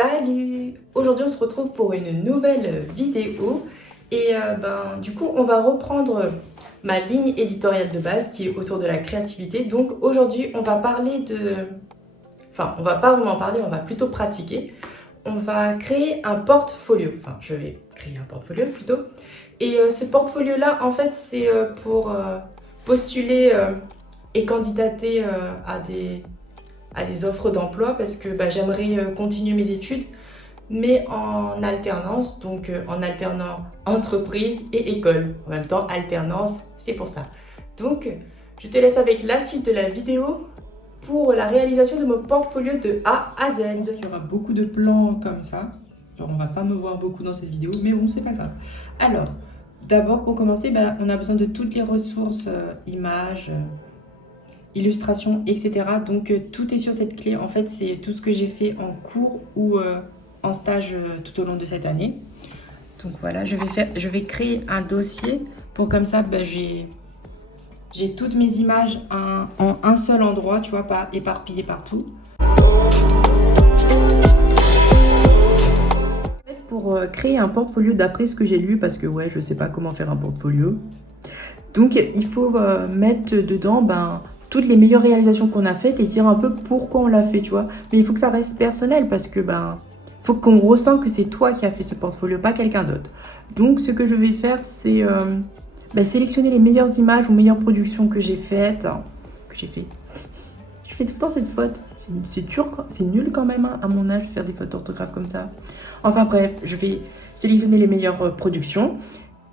Salut! Aujourd'hui on se retrouve pour une nouvelle vidéo et du coup on va reprendre ma ligne éditoriale de base qui est autour de la créativité. Donc aujourd'hui on va parler de... Enfin on va pas vraiment parler, on va plutôt pratiquer. On va créer un portfolio, enfin je vais créer un portfolio plutôt. Et ce portfolio là en fait c'est pour postuler et candidater à des offres d'emploi parce que j'aimerais continuer mes études mais en alternance, donc en alternant entreprise et école. En même temps, alternance, c'est pour ça. Donc, je te laisse avec la suite de la vidéo pour la réalisation de mon portfolio de A à Z. Il y aura beaucoup de plans comme ça. Genre, on va pas me voir beaucoup dans cette vidéo, mais bon, c'est pas grave. Alors, d'abord, pour commencer, on a besoin de toutes les ressources, images, illustrations, etc. Donc, tout est sur cette clé. En fait, c'est tout ce que j'ai fait en cours ou en stage tout au long de cette année. Donc voilà, je vais créer un dossier pour comme ça, j'ai toutes mes images en un seul endroit, tu vois, pas éparpillées partout. Pour créer un portfolio d'après ce que j'ai lu, parce que ouais, je sais pas comment faire un portfolio. Donc il faut mettre dedans toutes les meilleures réalisations qu'on a faites et dire un peu pourquoi on l'a fait, tu vois. Mais il faut que ça reste personnel parce que faut qu'on ressent que c'est toi qui as fait ce portfolio, pas quelqu'un d'autre. Donc ce que je vais faire, c'est sélectionner les meilleures images ou meilleures productions que j'ai faites. Je fais tout le temps cette faute. C'est nul quand même à mon âge de faire des fautes d'orthographe comme ça. Enfin bref, je vais sélectionner les meilleures productions.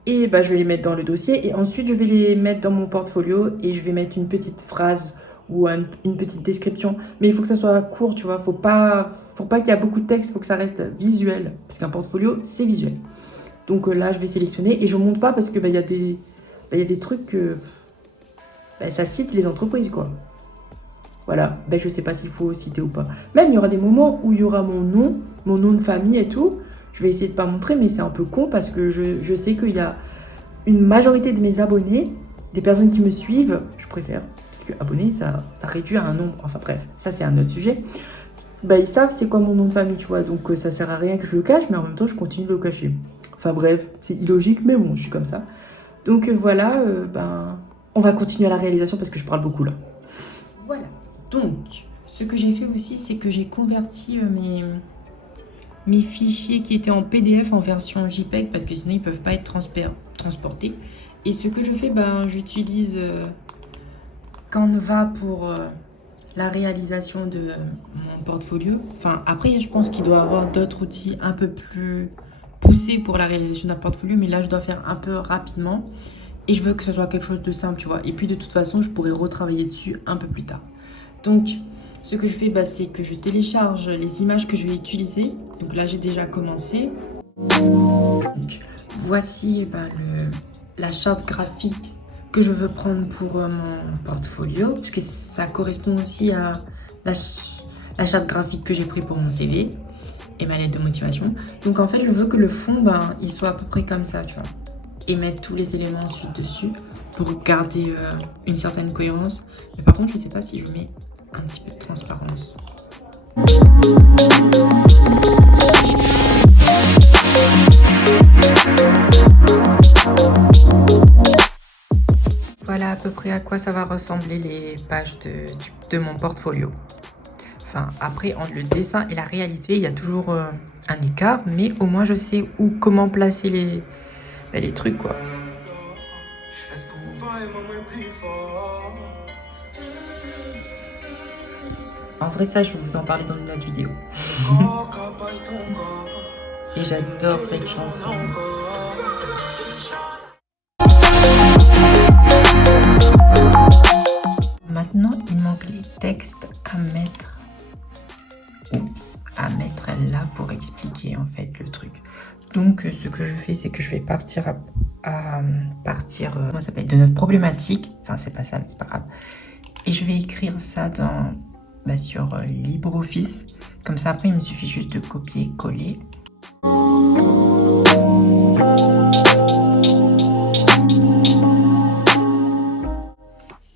Et je vais les mettre dans le dossier et ensuite je vais les mettre dans mon portfolio et je vais mettre une petite phrase ou une petite description. Mais il faut que ça soit court, tu vois. Faut pas qu'il y ait beaucoup de texte, il faut que ça reste visuel. Parce qu'un portfolio, c'est visuel. Donc là, je vais sélectionner et je ne monte pas parce que y a des trucs que ça cite les entreprises, quoi. Voilà, je sais pas s'il faut citer ou pas. Même il y aura des moments où il y aura mon nom de famille et tout. Je vais essayer de pas montrer, mais c'est un peu con parce que je sais qu'il y a une majorité de mes abonnés, des personnes qui me suivent, je préfère, parce que abonnés, ça réduit à un nombre. Enfin bref, ça c'est un autre sujet. Ils savent c'est quoi mon nom de famille, tu vois, donc ça sert à rien que je le cache, mais en même temps, je continue de le cacher. Enfin bref, c'est illogique, mais bon, je suis comme ça. Donc voilà, on va continuer à la réalisation parce que je parle beaucoup là. Voilà. Donc, ce que j'ai fait aussi, c'est que j'ai converti mes fichiers qui étaient en PDF en version JPEG parce que sinon ils ne peuvent pas être transportés. Et ce que je fais, j'utilise Canva pour la réalisation de mon portfolio. Enfin, après, je pense qu'il doit y avoir d'autres outils un peu plus poussés pour la réalisation d'un portfolio, mais là, je dois faire un peu rapidement. Et je veux que ce soit quelque chose de simple, tu vois. Et puis, de toute façon, je pourrais retravailler dessus un peu plus tard. Donc, ce que je fais, c'est que je télécharge les images que je vais utiliser. Donc là, j'ai déjà commencé. Donc, voici la charte graphique que je veux prendre pour mon portfolio. Parce que ça correspond aussi à la charte graphique que j'ai pris pour mon CV et ma lettre de motivation. Donc en fait, je veux que le fond, il soit à peu près comme ça, tu vois. Et mettre tous les éléments ensuite dessus pour garder une certaine cohérence. Mais par contre, je ne sais pas si je mets un petit peu de transparence. Voilà à peu près à quoi ça va ressembler les pages de mon portfolio. Enfin, après, entre le dessin et la réalité, il y a toujours un écart, mais au moins je sais comment placer les trucs, quoi. En vrai, ça, je vais vous en parler dans une autre vidéo. Et j'adore cette chanson. Maintenant, il manque les textes à mettre là pour expliquer en fait le truc. Donc, ce que je fais, c'est que je vais partir comment ça s'appelle, de notre problématique. Enfin, c'est pas ça, mais c'est pas grave. Et je vais écrire ça sur LibreOffice. Comme ça, après, il me suffit juste de copier-coller.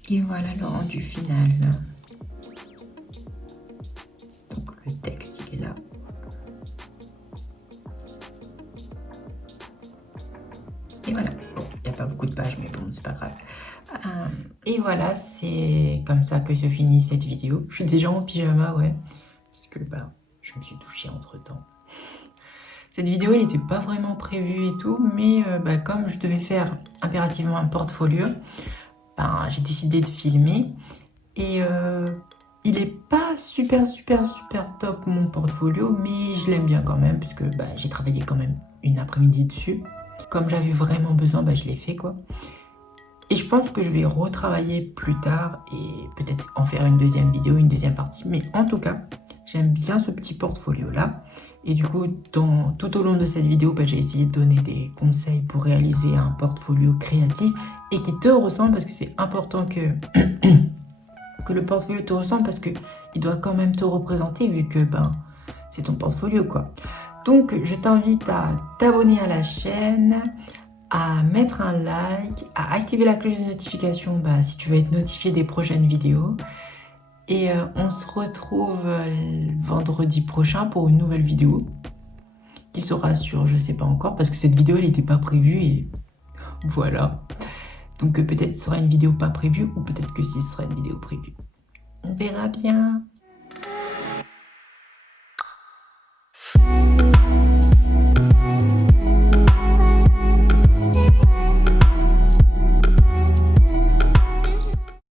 Et voilà le rendu final. Donc, le texte, il est là. c'est pas grave. Et voilà, c'est comme ça que se finit cette vidéo. Je suis déjà en pyjama, ouais, parce que je me suis douchée entre-temps. Cette vidéo, elle n'était pas vraiment prévue et tout, mais comme je devais faire impérativement un portfolio, j'ai décidé de filmer. Et il est pas super top mon portfolio, mais je l'aime bien quand même, puisque j'ai travaillé quand même une après-midi dessus. Comme j'avais vraiment besoin, je l'ai fait quoi. Et je pense que je vais retravailler plus tard et peut-être en faire une deuxième vidéo, une deuxième partie. Mais en tout cas, j'aime bien ce petit portfolio-là. Et du coup, tout au long de cette vidéo, j'ai essayé de donner des conseils pour réaliser un portfolio créatif et qui te ressemble, parce que c'est important que, que le portfolio te ressemble, parce qu'il doit quand même te représenter vu que c'est ton portfolio quoi. Donc, je t'invite à t'abonner à la chaîne, à mettre un like, à activer la cloche de notification si tu veux être notifié des prochaines vidéos. Et on se retrouve vendredi prochain pour une nouvelle vidéo qui sera sur, je sais pas encore, parce que cette vidéo elle n'était pas prévue et voilà. Donc peut-être ce sera une vidéo pas prévue ou peut-être que ce sera une vidéo prévue. On verra bien.